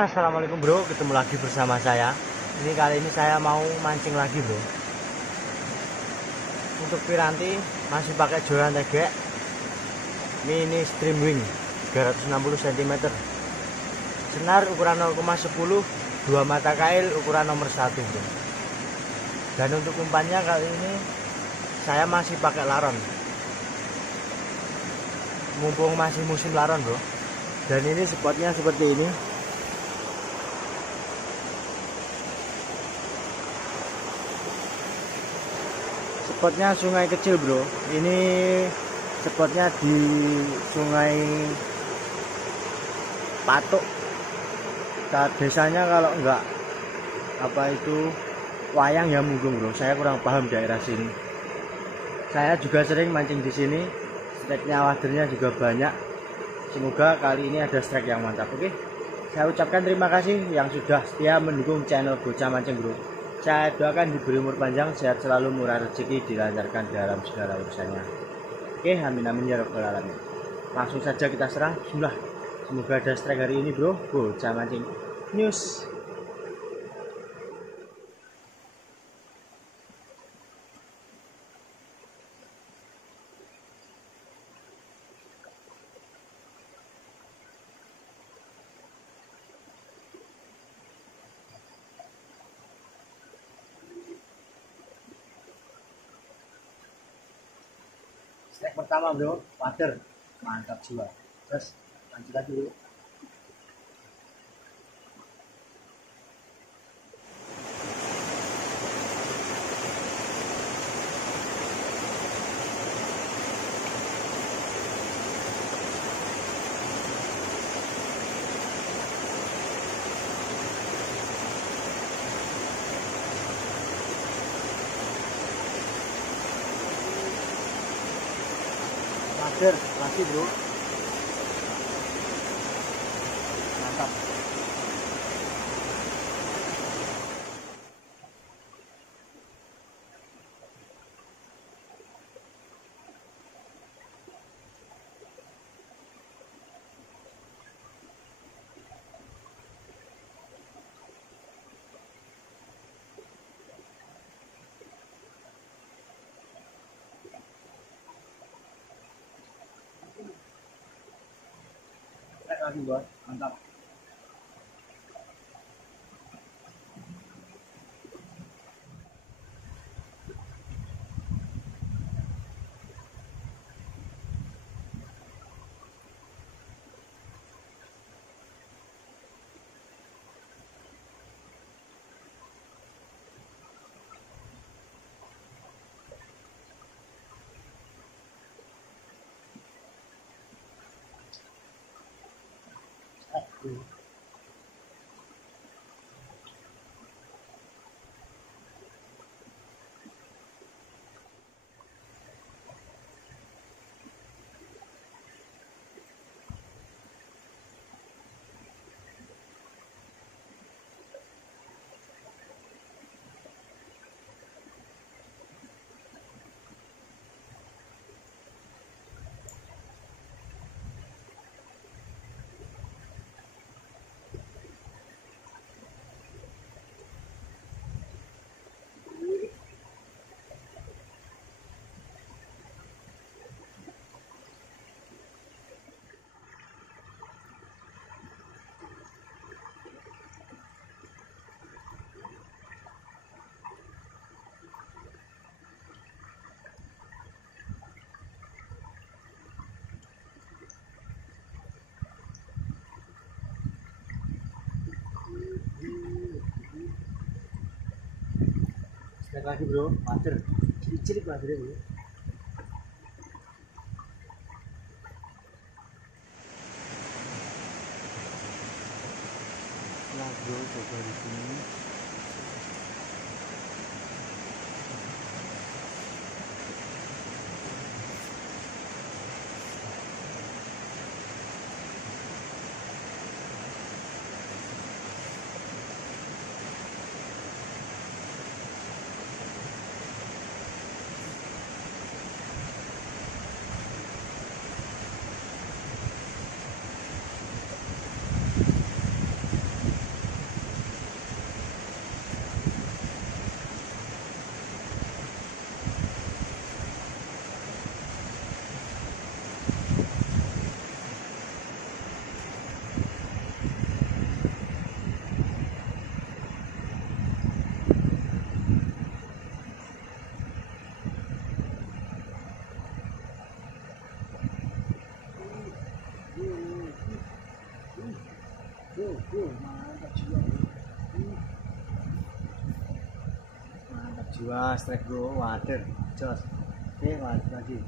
Assalamualaikum bro, ketemu lagi bersama saya. Ini kali ini saya mau mancing lagi bro. Untuk piranti masih pakai joran tegek mini streamwing 360 cm. Senar ukuran 0,10, 2 mata kail ukuran nomor 1 bro. Dan untuk umpannya kali ini saya masih pakai laron. Mumpung masih musim laron bro. Dan ini spotnya seperti ini. Spotnya sungai kecil bro. Ini spotnya di sungai Patok. Desanya kalau enggak apa itu Wayang ya Munggung bro. Saya kurang paham daerah sini. Saya juga sering mancing di sini. Strike-nya wadernya juga banyak. Semoga kali ini ada strike yang mantap. Oke. Saya ucapkan terima kasih yang sudah setia mendukung channel Bocah Mancing bro. Saya doakan diberi umur panjang, sehat selalu, murah rezeki, dilancarkan dalam segala urusannya. Oke, amin amin ya rabbal alamin. Langsung saja kita serang. Bismillah. Semoga ada strike hari ini bro. Bocah Mancing News. Strike pertama bro, water, mantap jiwa. Terus lanjut lagi dulu. Water, lagi bro. Mantap. Lagi bos, mantap. Strike lagi bro, water. Cilik waternya bro. Nah bro, coba di sini. jiwa strike bro, wader jos. Oke, lanjut lagi.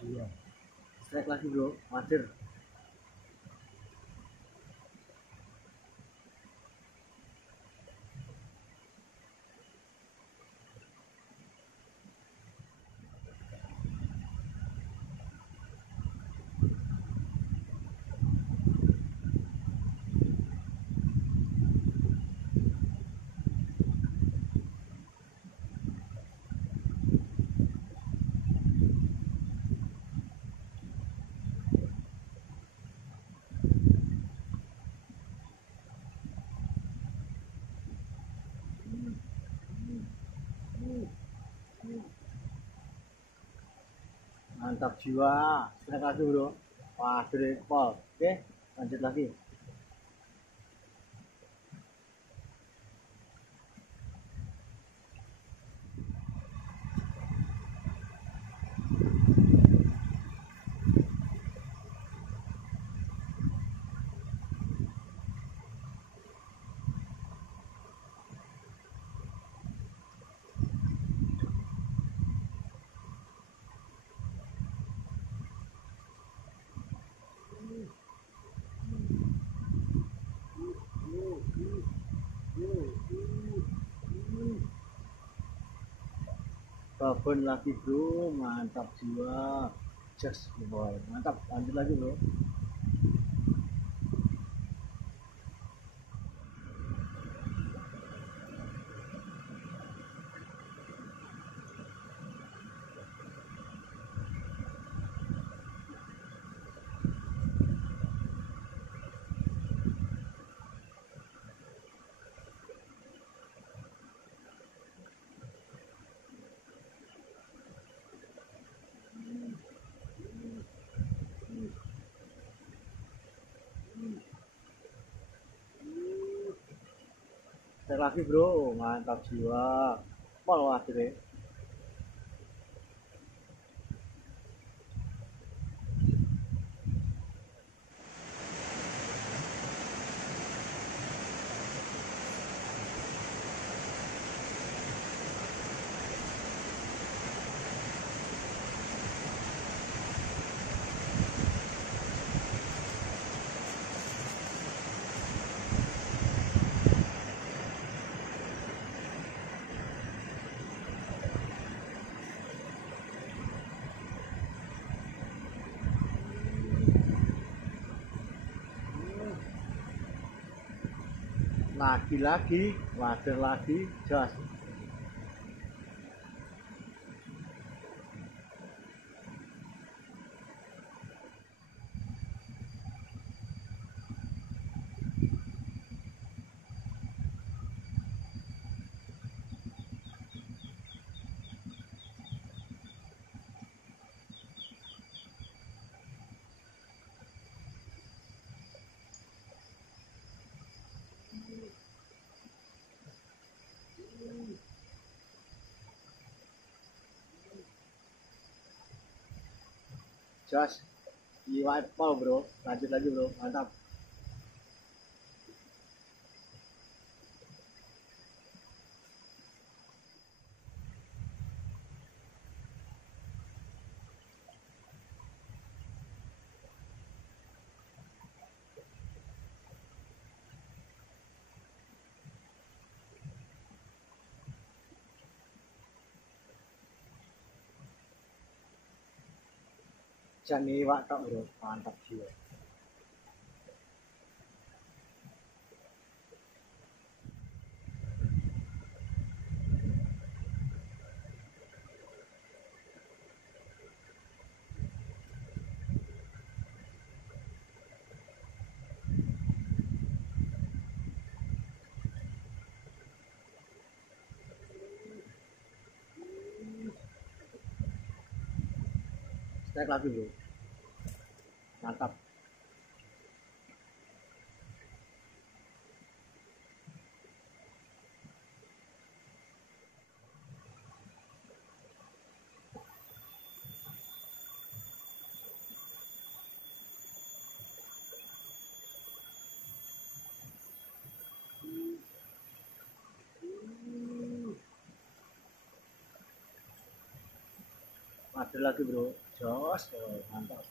Iya. Strike lagi bro, wader. Mantap jiwa, strike lagi bro. Wah, pol. Oke, lanjut lagi. Babon lagi bro, mantap jiwa. Just boy, mantap. Lanjut lagi bro. Strike lagi bro, mantap jiwa. Pol wader. Lagi-lagi, wader lagi, jos. Jos, jiwa pol bro. Lanjut lagi bro, mantap. Jani wak tok bro, mantap jiwa. Cek lagi bro, mantap. Ada lagi bro, jos, oh, mantap.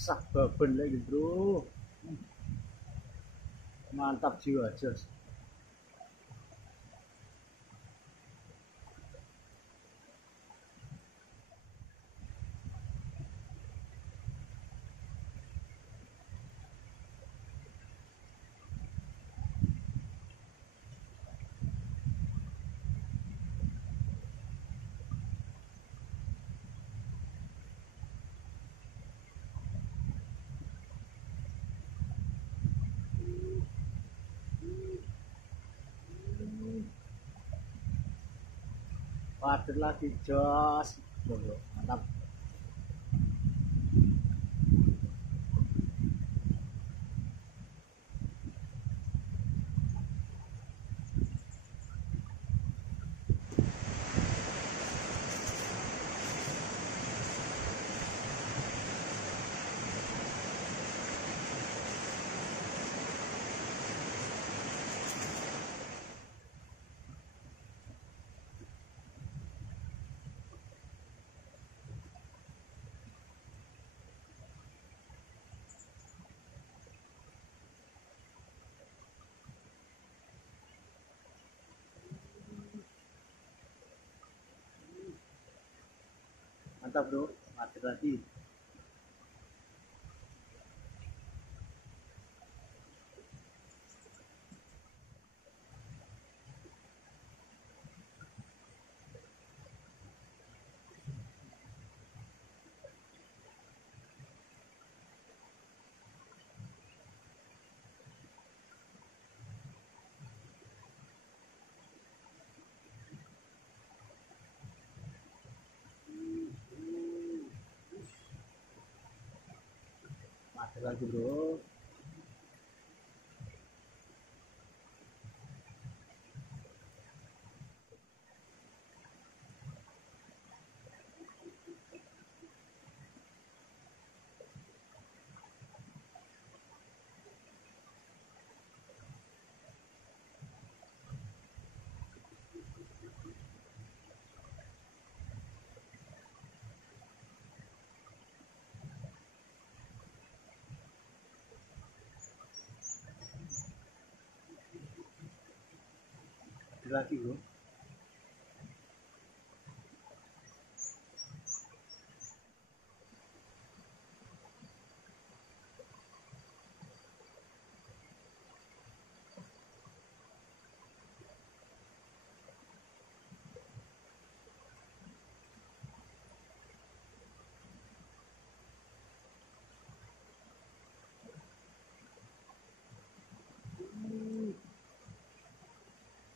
Sak baben lagi bro, mantap jiwa jos. Waduh lagi jos, bro, mantap. Mantap bro, mati lagi. Mati lagi bro. Lagi bro.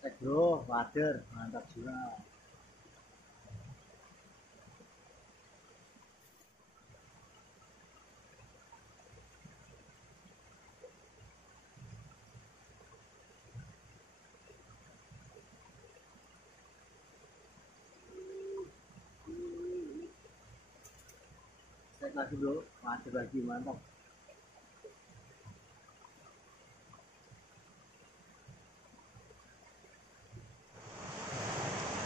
Cek bro, wader, mantap juga. Cek lagi bro, wader lagi, mantap.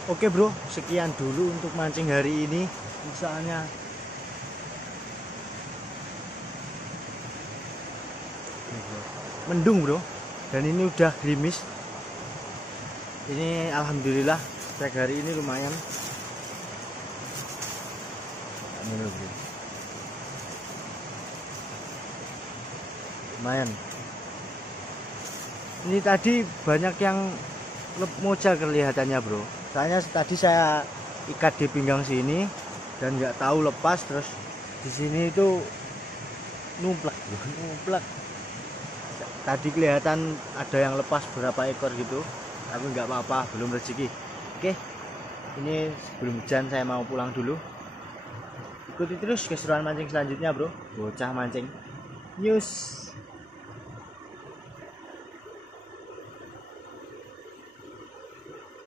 Oke bro, sekian dulu untuk mancing hari ini. Misalnya mendung bro, dan ini udah gerimis. Ini alhamdulillah trek hari ini lumayan. Ini bro, lumayan. Ini tadi banyak yang moja kelihatannya bro. Soalnya tadi saya ikat di pinggang sini dan nggak tahu lepas, terus di sini itu numplak. Tadi kelihatan ada yang lepas beberapa ekor gitu, tapi nggak apa-apa, belum rezeki. Oke, ini sebelum hujan saya mau pulang dulu. Ikuti terus keseruan mancing selanjutnya bro, bocah mancing news.